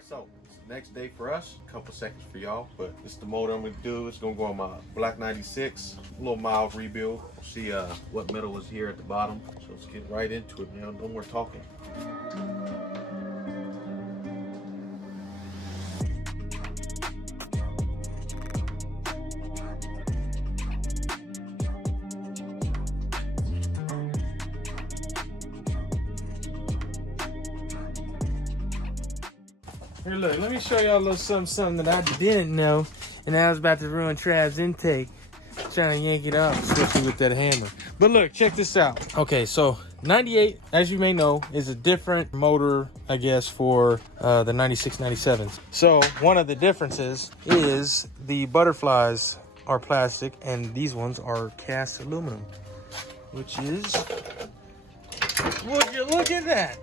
right, so it's the next day for us. A couple seconds for y'all, but it's the motor I'm gonna do. It's gonna go on my Black 96, a little mild rebuild. We'll see what metal is here at the bottom. So let's get right into it, man. No more talking. Here, look, let me show y'all a little something that I didn't know, and I was about to ruin Trav's intake. Trying to yank it out, especially with that hammer. But look, check this out. Okay, so 98, as you may know, is a different motor, I guess, for the 96, 97s. So one of the differences is the butterflies are plastic, and these ones are cast aluminum, which is, would you look at that?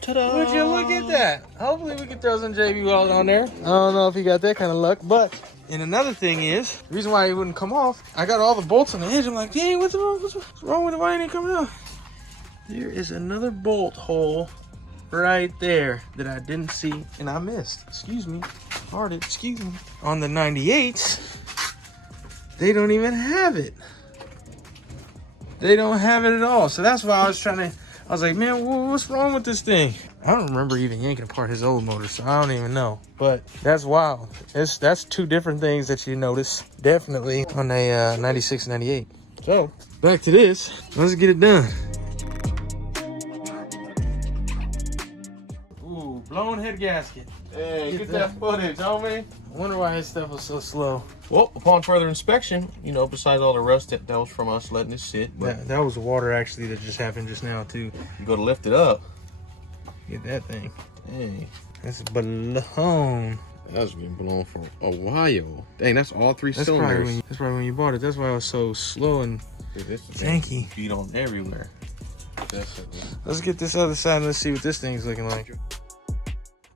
Ta-da. Would you look at that? Hopefully we can throw some JB Weld on there. I don't know if he got that kind of luck, but, and another thing is, the reason why it wouldn't come off, I got all the bolts on the edge. I'm like, dang, what's wrong with it? Why ain't it coming out? There is another bolt hole right there that I didn't see and I missed. Excuse me, pardon, excuse me. On the 98s, they don't even have it. They don't have it at all. So that's why I was like, man, what's wrong with this thing? I don't remember even yanking apart his old motor, so I don't even know. But that's wild. That's two different things that you notice, definitely, on a 96, 98. So, back to this. Let's get it done. Ooh, blown head gasket. Hey, get that footage, homie. I wonder why his stuff was so slow. Well, upon further inspection, you know, besides all the rust that was from us letting it sit, but That was water, actually, that just happened just now, too. you go to lift it up. Get that thing. Hey, That's blown. that's been blown for a while. Dang, that's all three That's cylinders. probably when you bought it. That's why it was so slow and Dude, this janky. beat on everywhere. Definitely. Let's get this other side and let's see what this thing's looking like.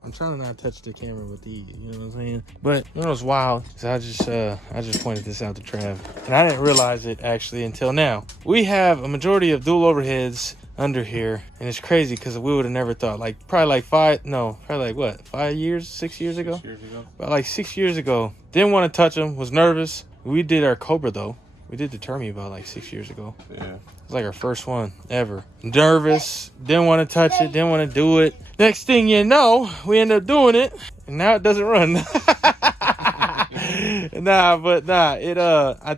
I'm trying to not touch the camera with these, you know what I'm saying? But you know what's wild? So I just pointed this out to Trav, and I didn't realize it actually until now. We have a majority of dual overheads under here, and it's crazy because we would have never thought. Like probably like what, 5 years, 6 years ago? 6 years ago. About like 6 years ago. Didn't want to touch them. Was nervous. We did our Cobra though. We did the Termi about like 6 years ago. Yeah. It was like our first one ever. Nervous, didn't want to touch it, didn't want to do it. Next thing you know, we end up doing it, and now it doesn't run. I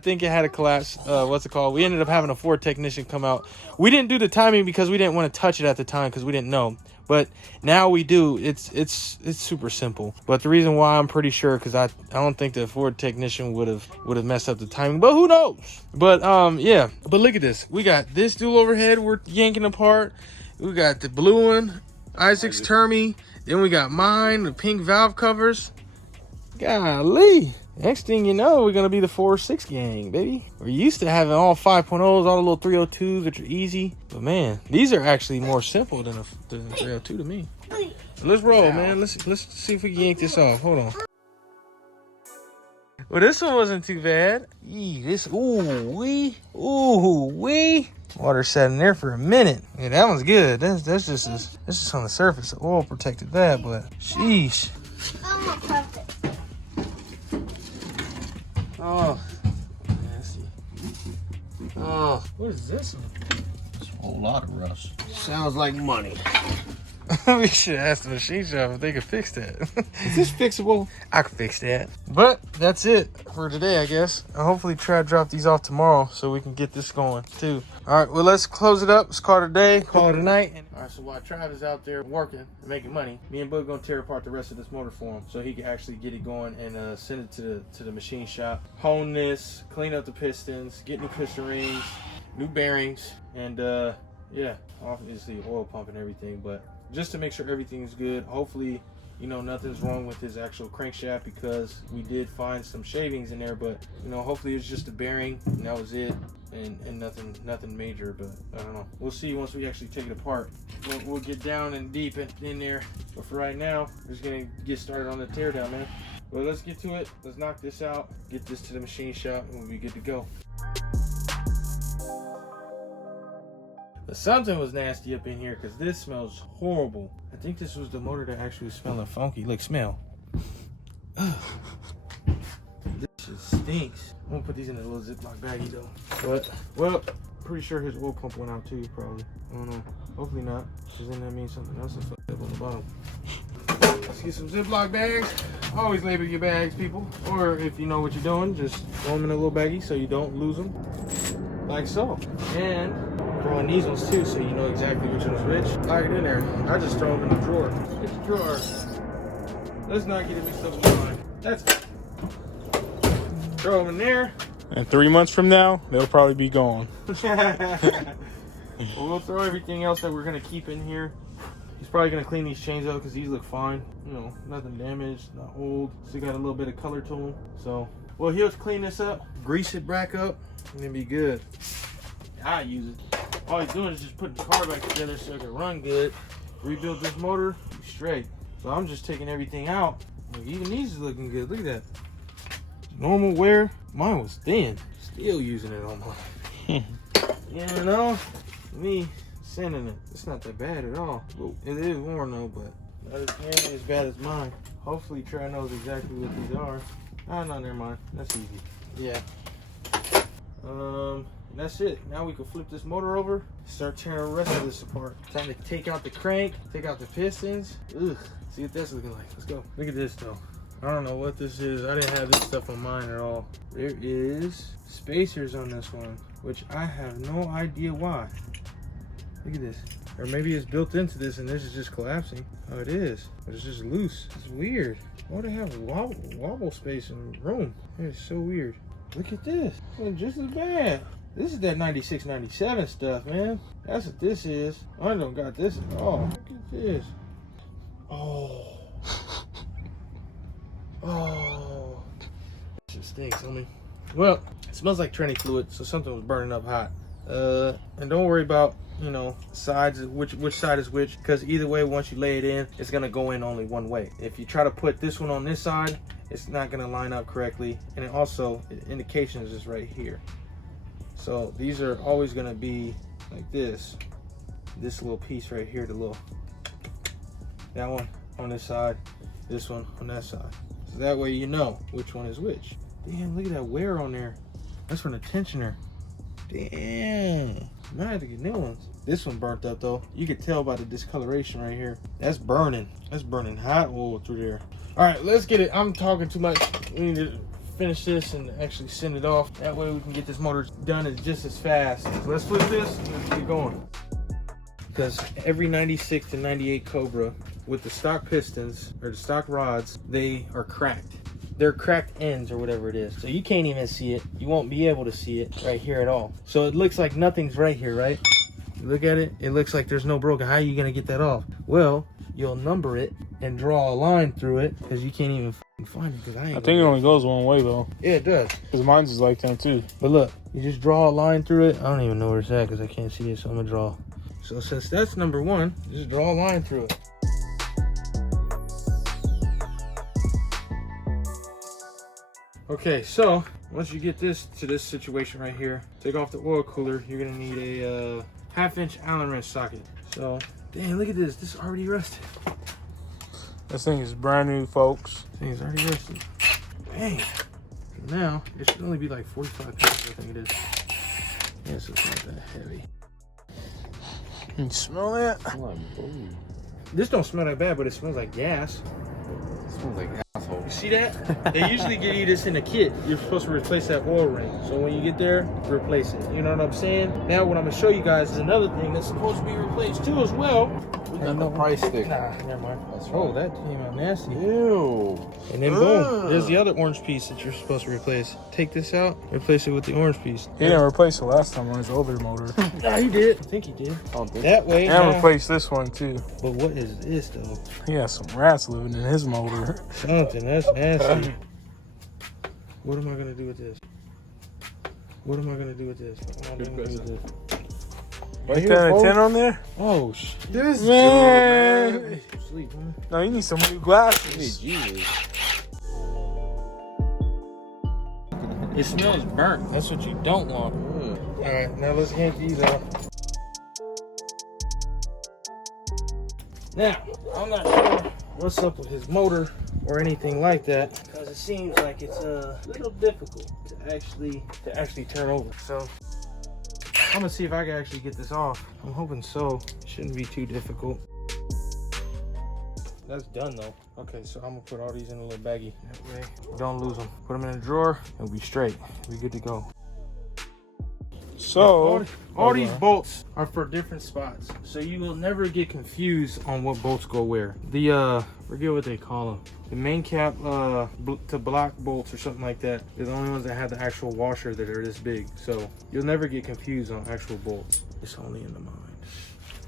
think it had a collapse. What's it called? We ended up having a Ford technician come out. We didn't do the timing because we didn't want to touch it at the time because we didn't know. But now we do. It's super simple. But the reason why I'm pretty sure, because I don't think the Ford technician would have messed up the timing. But who knows? But yeah. But look at this. We got this dual overhead we're yanking apart. We got the blue one, Isaac's Termi. Then we got mine, the pink valve covers. Golly. Next thing you know, we're going to be the 4.6 gang, baby. We're used to having all 5.0s, all the little 302s, which are easy. But man, these are actually more simple than a 302 to me. Let's roll, man. Let's see if we can yank this off. Hold on. Well, this one wasn't too bad. Ooh wee. Water sat in there for a minute. Yeah, that one's good. That's just on the surface. The oil protected that, but sheesh. Oh, nasty. Oh, what is this one? It's a whole lot of rust. Sounds like money. We should ask the machine shop if they could fix that. Is this fixable? I could fix that. But that's it for today, I guess. Hopefully try to drop these off tomorrow so we can get this going too. All right, well, let's close it up. Let's call it a day, call it a night. All right, so while Trav is out there working and making money, me and Bud gonna tear apart the rest of this motor for him so he can actually get it going and send it to the machine shop. Hone this, clean up the pistons, get new piston rings, new bearings, and yeah, obviously oil pump and everything, but just to make sure everything's good. Hopefully, you know, nothing's wrong with his actual crankshaft because we did find some shavings in there, but you know, hopefully it's just a bearing and that was it, and nothing major. But I don't know, we'll see once we actually take it apart. We'll get down and deep in there, but for right now we're just gonna get started on the teardown, man. Well, let's get to it. Let's knock this out, get this to the machine shop, and we'll be good to go. But something was nasty up in here because this smells horrible. I think this was the motor that actually was smelling funky. Look, smell. Ugh. This shit stinks. I'm gonna put these in a little Ziploc baggie though. But, well, pretty sure his oil pump went out too, probably. I don't know. Hopefully not, because then that means something else is fucked up on the bottom. Let's get some Ziploc bags. Always label your bags, people. Or if you know what you're doing, just throw them in a little baggie so you don't lose them. Like so. And throw in these ones too so you know exactly which one's which. Lock it in there. I just throw them in the drawer. Get the drawer. Let's not get it mixed up with mine. That's it. Throw them in there. And 3 months from now, they'll probably be gone. Well, we'll throw everything else that we're going to keep in here. He's probably going to clean these chains out because these look fine. You know, nothing damaged, not old. Still got a little bit of color to them. So, well, he'll clean this up, grease it back up, and then be good. I use it. All he's doing is just putting the car back together so it can run good. Rebuild this motor, be straight. So I'm just taking everything out. Like, even these is looking good. Look at that. Normal wear. Mine was thin. Still using it on mine. You know, me sanding it. It's not that bad at all. It is worn though, but not as bad as mine. Hopefully Trey knows exactly what these are. Ah, no, never mind. That's easy. Yeah. That's it. Now we can flip this motor over, start tearing the rest of this apart. Time to take out the crank, take out the pistons. Ugh. See what that's looking like. Let's go. Look at this though. I don't know what this is. I didn't have this stuff on mine at all. There is spacers on this one, which I have no idea why. Look at this. Or maybe it's built into this and this is just collapsing. Oh, it is. But it's just loose. It's weird. Why do they have wobble space and room? It's so weird. Look at this. It's just as bad. This is that 96, 97 stuff, man. That's what this is. I don't got this at all. Look at this. Oh. Oh. It just stinks, homie. Well, it smells like tranny fluid, so something was burning up hot. And don't worry about, you know, sides, which side is which, because either way, once you lay it in, it's gonna go in only one way. If you try to put this one on this side, it's not gonna line up correctly. And it also, indication is just right here. So these are always gonna be like this. This little piece right here, the little, that one on this side, this one on that side. So that way you know which one is which. Damn, look at that wear on there. That's from the tensioner. Damn. I might have to get new ones. This one burnt up though. You can tell by the discoloration right here. That's burning. That's burning hot oil through there. All right, let's get it. I'm talking too much. We need to finish this and actually send it off. That way we can get this motor done just as fast. So let's flip this and let's get going. Because every 96 to 98 Cobra with the stock pistons or the stock rods, they are cracked. They're cracked ends or whatever it is. So you can't even see it. You won't be able to see it right here at all. So it looks like nothing's right here, right? You look at it, it looks like there's no broken. How are you gonna get that off? Well, you'll number it and draw a line through it because you can't even find it. I think it only goes one way though. Yeah, it does. Because mine's is like that too. But look, you just draw a line through it. I don't even know where it's at because I can't see it, so I'm gonna draw. So since that's number one, just draw a line through it. Okay, so once you get this to this situation right here, take off the oil cooler. You're gonna need a 1/2-inch Allen wrench socket. So, damn, look at this. This is already rusted. This thing is brand new, folks. This thing is already rusted. Dang. Now it should only be like 45 pounds. I think it is. Yeah, so it's not that heavy. Can you smell that? This don't smell that bad, but it smells like gas. It smells like asshole. You see that? They usually give you this in a kit. You're supposed to replace that oil ring. So when you get there, replace it. You know what I'm saying? Now what I'm gonna show you guys is another thing that's supposed to be replaced too as well. We got no price stick. Nah, never mind. That's right. Oh, that came out nasty. Ew. And then boom, there's the other orange piece that you're supposed to replace. Take this out, replace it with the orange piece. He didn't replace it last time on his older motor. Nah, he did. I think he did. I don't think That way. And now, replaced this one too. but what is this though? He has some rats living in his motor. Something, that's nasty. What am I gonna do with this? What am I gonna do with this? What am I gonna do with this? Like that a 10 on there? Oh shit. This man. Sleep, man. No, you need some new glasses. Jesus. It smells burnt. That's what you don't want. All right, now let's yank these out. Now, I'm not sure what's up with his motor or anything like that, because it seems like it's a little difficult to actually turn over. So I'm gonna see if I can actually get this off. I'm hoping so. It shouldn't be too difficult. That's done though. Okay, so I'm gonna put all these in a little baggie. That way, don't lose them. Put them in a drawer, and we'll be straight. We'll be good to go. So all these bolts are for different spots, so you will never get confused on what bolts go where. The forget what they call them. The main cap to block bolts or something like that. They're the only ones that have the actual washer that are this big, so you'll never get confused on actual bolts. It's only in the mind.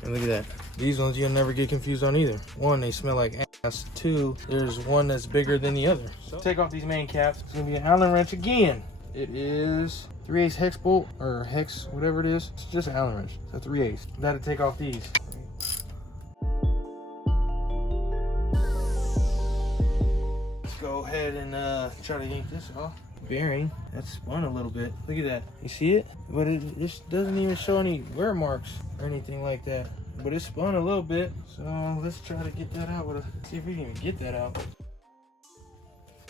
And look at that. These ones you'll never get confused on either. One, they smell like ass. Two, there's one that's bigger than the other. So take off these main caps. It's gonna be an Allen wrench again. It is 3/8 hex bolt, or hex, whatever it is. It's just an Allen wrench. So 3/8. Gotta take off these. Let's go ahead and try to yank this off. Bearing, that's spun a little bit. Look at that. You see it? But it just doesn't even show any wear marks or anything like that. But it spun a little bit. So let's try to get that out with see if we can even get that out.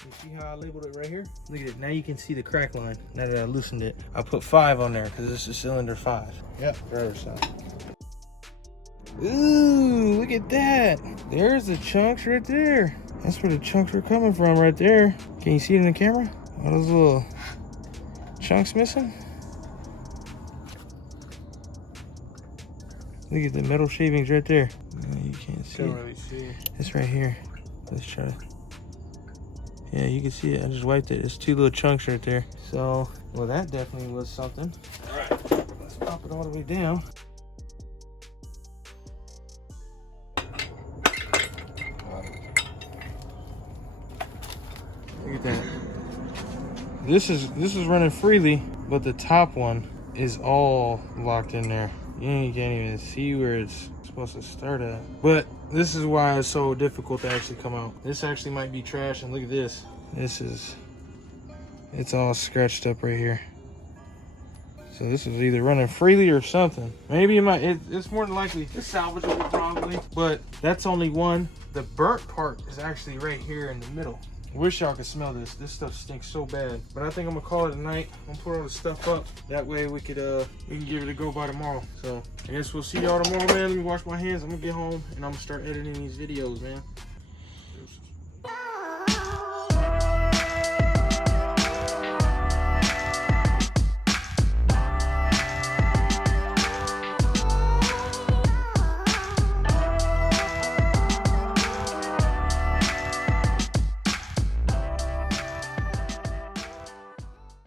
You see how I labeled it right here? Look at it. Now you can see the crack line. Now that I loosened it, I put 5 on there because this is cylinder 5. Yep, driver's side. Ooh, look at that. There's the chunks right there. That's where the chunks are coming from right there. Can you see it in the camera? All those little chunks missing? Look at the metal shavings right there. You can't see can't it. really see. It's right here. Let's try to. Yeah, you can see it. I just wiped it. It's 2 little chunks right there. So, well, that definitely was something. All right, let's pop it all the way down. Look at that. This is running freely, but the top one is all locked in there. You can't even see where it's supposed to start at. But this is why it's so difficult to actually come out. This actually might be trash, and look at this. It's all scratched up right here. So this is either running freely or something. Maybe it's more than likely it's salvageable probably, but that's only one. The burnt part is actually right here in the middle. Wish y'all could smell this. This stuff stinks so bad. But I think I'm gonna call it a night. I'm gonna put all the stuff up. That way we can give it a go by tomorrow. So I guess we'll see y'all tomorrow, man. Let me wash my hands. I'm gonna get home and I'm gonna start editing these videos, man.